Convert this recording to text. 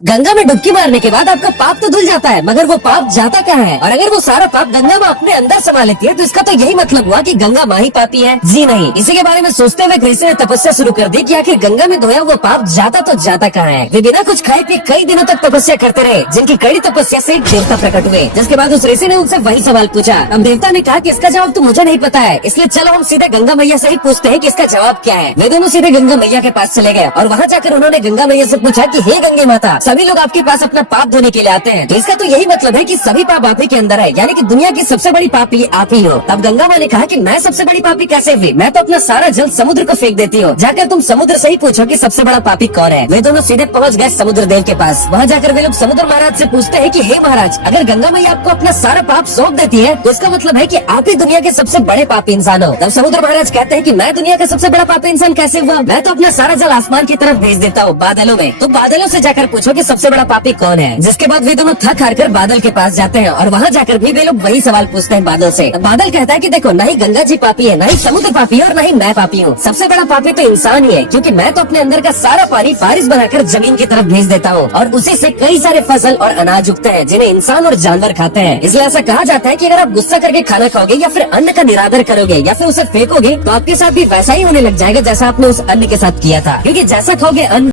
गंगा में डुबकी मारने के बाद आपका पाप तो धुल जाता है, मगर वो पाप जाता कहाँ है? और अगर वो सारा पाप गंगा माँ अपने अंदर समा लेती है तो इसका तो यही मतलब हुआ कि गंगा माँ ही पापी है। जी नहीं, इसी के बारे में सोचते हुए कृष्ण ने तपस्या शुरू कर दी कि आखिर गंगा में धोया वो पाप जाता तो जाता कहाँ है। वे बिना कुछ खाए पिए कई दिनों तक तपस्या करते रहे, जिनकी कड़ी तपस्या से देवता प्रकट हुए। जिसके बाद उस ऋषि ने उनसे वही सवाल पूछा। अब देवता ने कहा कि इसका जवाब तो मुझे नहीं पता है, इसलिए चलो हम सीधे गंगा मैया से ही पूछते हैं कि इसका जवाब क्या है। वे दोनों सीधे गंगा मैया के पास चले गए और वहाँ जाकर उन्होंने गंगा मैया से पूछा कि हे गंगे माता, सभी लोग आपके पास अपना पाप धोने के लिए आते हैं, तो इसका तो यही मतलब है कि सभी पाप आप ही के अंदर है, यानी कि दुनिया की सबसे बड़ी पापी आप ही हो। तब गंगा माँ ने कहा कि मैं सबसे बड़ी पापी कैसे हुई? मैं तो अपना सारा जल समुद्र को फेंक देती हूँ। जाकर तुम समुद्र से ही पूछो कि सबसे बड़ा पापी कौन है। वे दोनों सीधे पहुँच गए समुद्र देव के पास। वहाँ जाकर वे लोग समुद्र महाराज से पूछते हैं कि हे महाराज, अगर गंगा मैया आपको अपना सारा पाप सौंप देती है तो इसका मतलब है कि आप ही दुनिया के सबसे बड़े पापी इंसान हो। तब समुद्र महाराज कहते हैं कि मैं दुनिया का सबसे बड़ा पापी इंसान कैसे हुआ? मैं तो अपना सारा जल आसमान की तरफ भेज देता हूँ, बादलों में। तो बादलों से जाकर पूछो कि सबसे बड़ा पापी कौन है। जिसके बाद वे दोनों थक हार कर बादल के पास जाते हैं और वहाँ जाकर भी वे लोग वही सवाल पूछते हैं बादल से। बादल कहता है कि देखो, न ही गंगा जी पापी है, न ही समुद्र पापी है और न ही मैं पापी हूँ। सबसे बड़ा पापी तो इंसान ही है, क्योंकि मैं तो अपने अंदर का सारा पानी बारिश बनाकर जमीन की तरफ भेज देता हूँ और उसी से कई सारे फसल और अनाज उगते हैं, जिन्हें इंसान और जानवर खाते हैं। इसलिए ऐसा कहा जाता है कि अगर आप गुस्सा करके खाना खाओगे या फिर अन्न का निरादर करोगे या फिर उसे फेंकोगे तो आपके साथ भी वैसा ही होने लग जाएगा जैसा आपने उस अन्न के साथ किया था, क्योंकि जैसा खाओगे अन्न